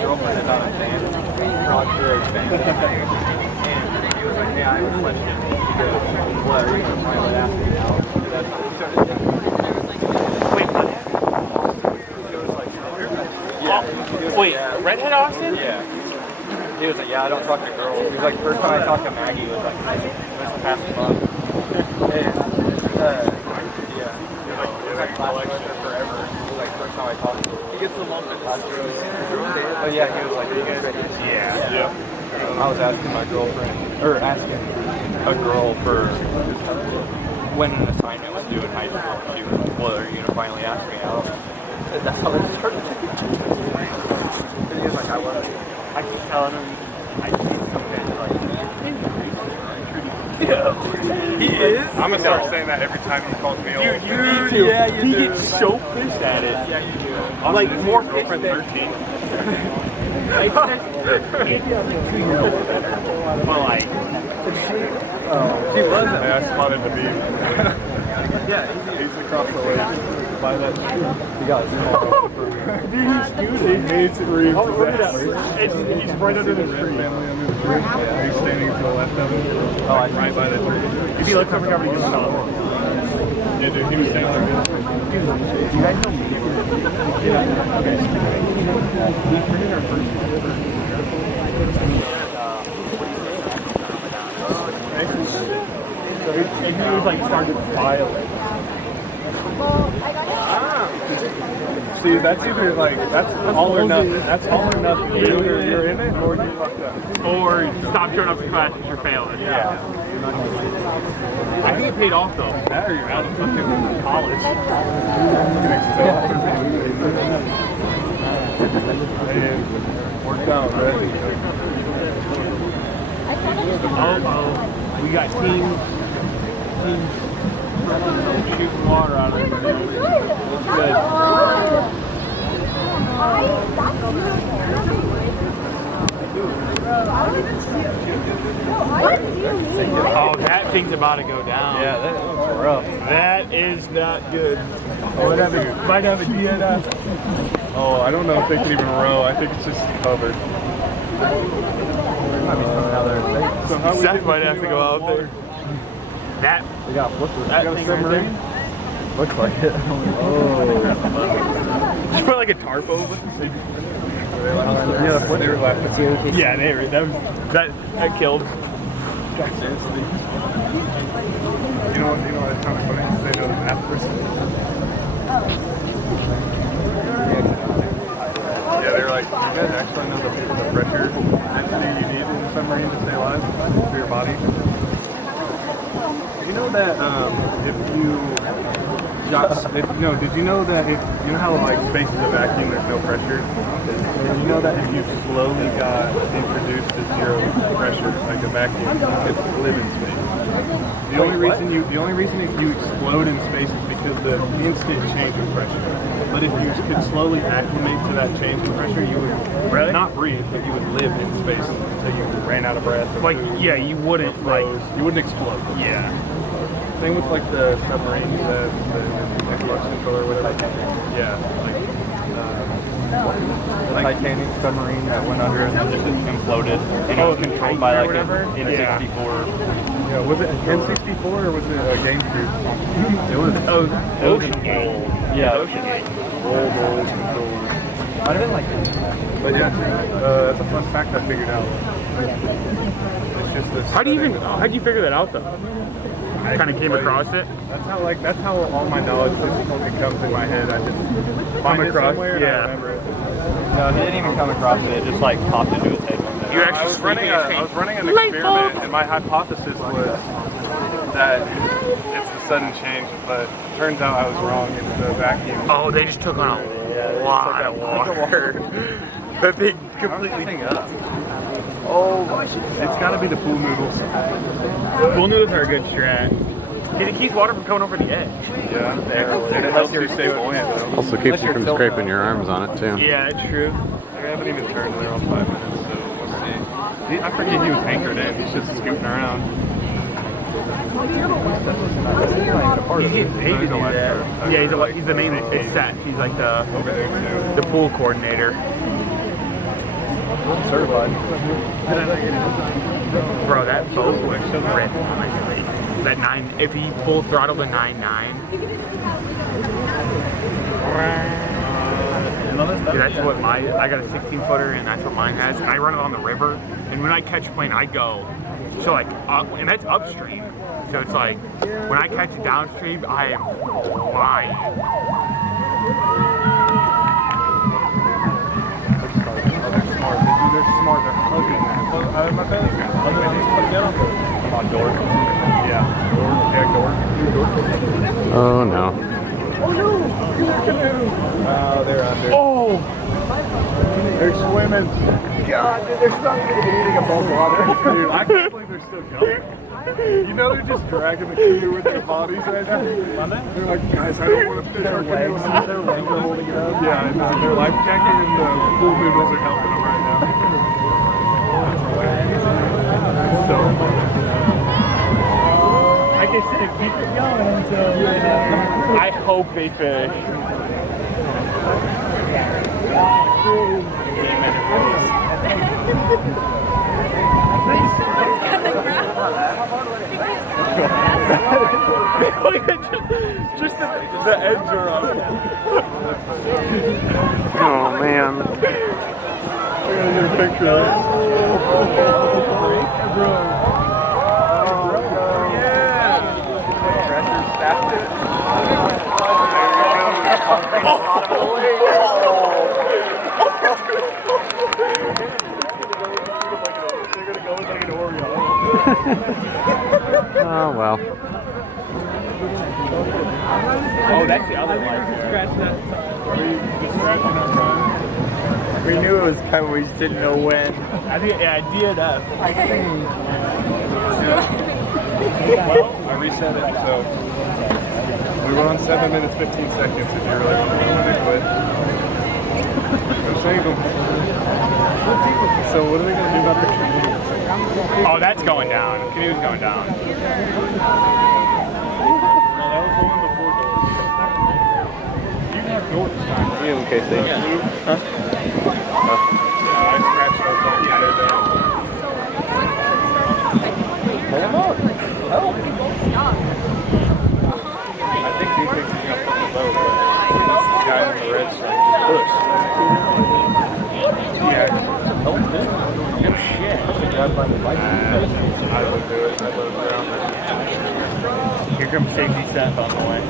girlfriend about a band, rock very band. And he was like, hey, I have a question. He goes, what are you going to finally ask me now? And that's how we started. Wait, what? Yeah. Wait, redhead Austin? Yeah. He was like, yeah, I don't talk to girls. He was like, first time I talked to Maggie was like, this past month. And, yeah. He was like, class with her forever. He was like, first time I talked to her. He gets the lump in class. Oh, yeah, he was like, are you guys ready? Yeah. I was asking my girlfriend, or asking a girl for when an assignment was due in high school. She was like, well, are you going to finally ask me out? And that's how it started. And he was like, I was. I keep telling him I keep some kind of like. Yeah. He is? I'm gonna start saying that every time he calls me old. You need to. Yeah, you he do. gets so pissed at it. Yeah, you do. Like more girlfriend pissed 13. But like, She wasn't. I spotted the beam. Yeah, He's across the way. By that tree. he got small. Dude, he's scooting. He made three. oh, look at that. He's right under the tree. Family under the tree. He's standing to the left of him. Oh, I Right by the tree. If you look over, you can tell. Yeah, dude, he was standing like this. Do you guys know me? So he was like starting to file it. See, that's either like, that's all or nothing. That's all or nothing. Either you're in it or you fucked up. Or stop showing up to class if you're failing. Yeah. I think it paid off though. That or you're out of fucking College. And worked out, right? Oh, we got teams shooting water out of it. It's good. Oh, that thing's about to go down. Yeah, that was rough. That is not good. Might have a DNF. Oh, I don't know if they can even row. I think it's just covered. So how we Seth get might have to go out there. That We got flippers. that We got a thing right submarine? there. Looks like it. Oh. Just put like a tarp over. Yeah, they were laughing. Yeah, that killed. Seriously. You know what it's kind of funny to say no to math person. Yeah, they were like, you guys actually know the pressure density you need in a submarine to stay alive for your body? You know that if you did you know that if you know how like space is a vacuum, there's no pressure? You know that if you slowly got introduced to zero pressure, like a vacuum, you could live in space. The only reason you explode in space is because the instant change in pressure. But if you could slowly acclimate to that change in pressure, you would not breathe, but you would live in space until you ran out of breath. Like, yeah, you wouldn't You wouldn't explode. Yeah. Same with like the submarine, the Xbox controller with yeah, The Titanic submarine that went under and then just imploded. And it was controlled by like an N64. Yeah, was it N64 or was it a GameCube? It was Ocean Game. Yeah. Ocean Game. old controller. Might have been like But yeah, that's a fun fact I figured out. It's just this. How'd you figure that out though? Kind of came across it. That's how all my knowledge just comes in my head. I just find it somewhere and I remember it. no, he didn't even come across it. It just like popped into his head one day. You I actually was running an experiment, and my hypothesis was that it's the sudden change, but turns out I was wrong. It's the vacuum. Oh, they just took on a lot of water. That thing completely up. Oh, it's got to be the pool noodles. Pool noodles are a good strat. Because it keeps water from coming over the edge. Yeah, and it helps you stay buoyant. Though. Also keeps you from scraping your arms on it too. Yeah, that's true. I haven't even turned there all 5 minutes, so we'll see. I forget he was anchored in. He's just scooting around. part He's of it. getting paid to do that. Yeah, he's the main. It's Seth. He's like Over there too. the pool coordinator. Certified. Bro, that boat was ripped, honestly. That 9, if he full throttled a 9.9. That's what I got a 16-footer and that's what mine has. And I run it on the river. And when I catch plane, I go. So like, and that's upstream. So it's like, when I catch it downstream, I am flying. They're smart. They're hugging that. My face. Come on, dork. Yeah. Dork. Oh no. Oh no! Oh, they're under. Oh! They're swimming. God, dude, they're stuck eating above water. Dude, I can't believe they're still going. You know they're just dragging the canoe with their bodies right now. They're like, guys, I don't want to fish our canoe. Their legs are holding it up. Yeah, and their life jacket and the pool noodles are helping them right now. So Like I said, keep it going until I hope they finish. just the edge are up. Oh man. I gotta get a picture of it. Oh well. Oh, that's the other life. Scratch that. We knew it was coming, we just didn't know when. I think, yeah, DNF. Well, I reset it, so we were on 7 minutes 15 seconds if you really want to know when they quit. Go save them. So what are they going to do about the canoe? Oh, that's going down. The canoe's going down. No, that was one of the 4 doors. You have doors. UMKC. Huh? Yeah, I scratched those up. Yeah, they're there. Pull them up. Oh. I think he thinks he's going to put the boat, but this guy in the red stuff just pushed. Yeah. Don't do it. No shit. Grab by the bike. I would do it. I'd let him down. Here comes safety Seth on the way.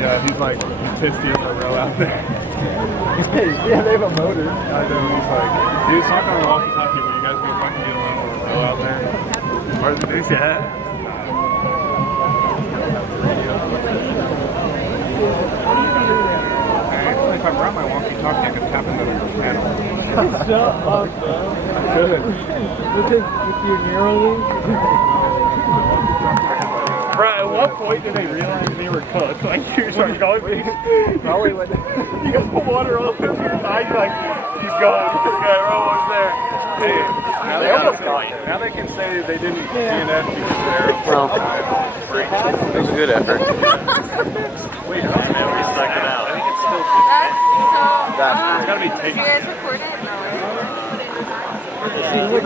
Yeah, he's like pissed in the row out there. Yeah, they have a motor. I know, he's like, dude, talking on the walkie-talkie, but you guys go fucking get along with a row out there. Where's the news at? If I brought my walkie-talkie, I could tap into the panel. Shut up, bro. I could. With your Neuralink? Bro, at what point did they realize they were cooked? Like, you start going, Probably when you got the water all over your eyes, like, he's going. Okay, we're almost there. Hey, now They almost got you. Now they can say they didn't DNF because they're Well, break. it was a good effort. Wait, we stuck it out. I think it's still That's so. It's gotta be Did taken. you guys record it? No.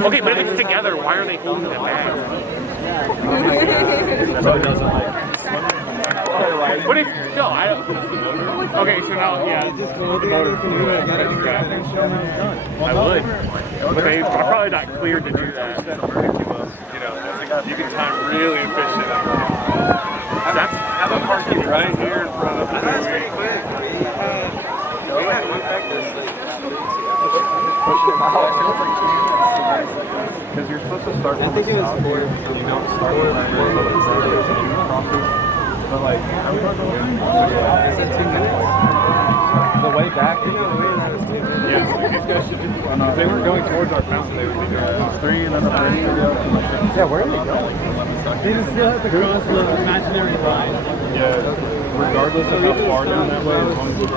Okay, but if it's together, why are they holding it back? So it doesn't like. What if, no, I don't. Okay, so now, yeah. The motor. I would. But they are probably not cleared to do that. You know, you can time really efficient. Have a parking right here in front of the That's pretty quick. We had one back this pushing him out. Because you're supposed to start I think it was 4. You don't start with but like, I'm going to The way back, you know, yes, these guys should. If they weren't going towards our fountain, they would be doing it. 3 and then the 3. yeah, where are they going? They just still have to cross the imaginary line. Yeah, regardless of how far down that way, as long as it's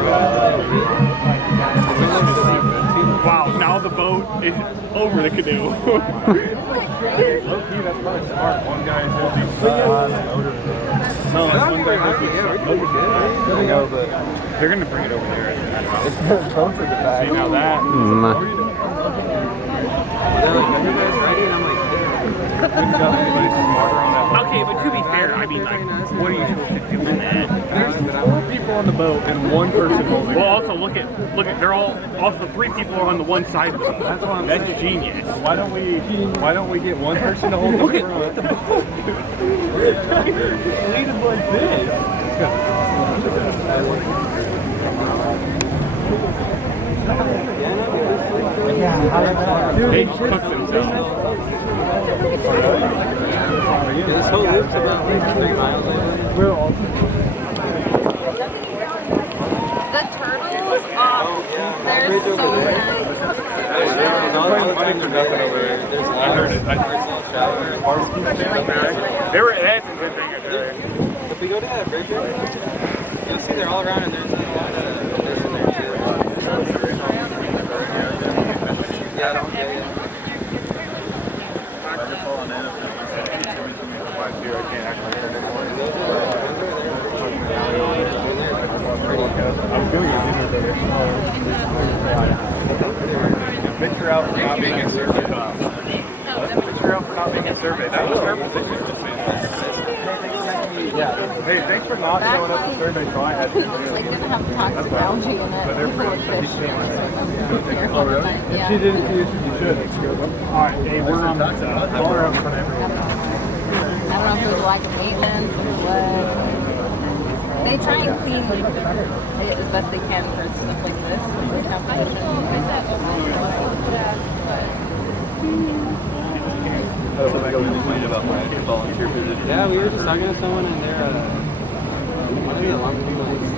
Wow, now the boat is over the canoe. low-key, that's probably smart. One guy is going to be stuck on the motor. No, that's one guy who's good. I know, but They're gonna bring it over there. it's both of the back. See now that. Everybody's ready, and I'm like, Everybody's smarter on that. Okay, but to be fair, I mean, like, what are you supposed to do in that? There's 4 people on the boat and 1 person holding Well, it. also look at, they're all, also 3 people are on the one side of the boat. That's genius. Why don't we get 1 person to hold the Look at front? the boat. Lead it like this. They just cooked themselves. this whole loop's about 3 miles away. We're all. The turtles, they're so nice. I heard it. They were, that's a good thing. If we go to that bridge, you'll see they're all around, and there's a lot of fish in there too. Yeah, I don't get it. I was going to get dinner there. Picture out for not being in survey. Picture out for not being in survey. That was her position. Yeah. Hey, thanks for not showing up to survey, so I had to do It's like gonna have toxic algae in it. But they're pretty Fish. sure Yeah. If she didn't see it, she should. Alright, hey, we're on that. Call her up in front of everyone. I don't know if it was like a maintenance or what. They try and clean it as best they can for stuff like this. They have Yeah, we were just talking to someone, and they're one of the alumni ones.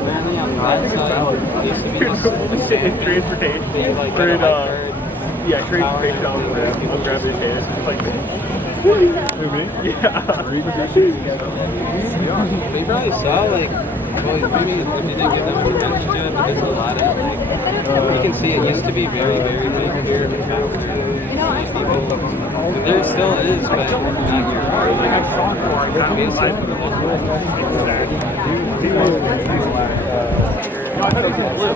Apparently on that side, used to be Just sit in transportation. like Or in, transportation. transportation over there. People grab their chairs. It's like, Who, me? yeah. They probably saw like, well, maybe they didn't give that much attention to it, but there's a lot of like, you can see it used to be very, very big here. There still is, but not here. Like I saw for it, I don't know.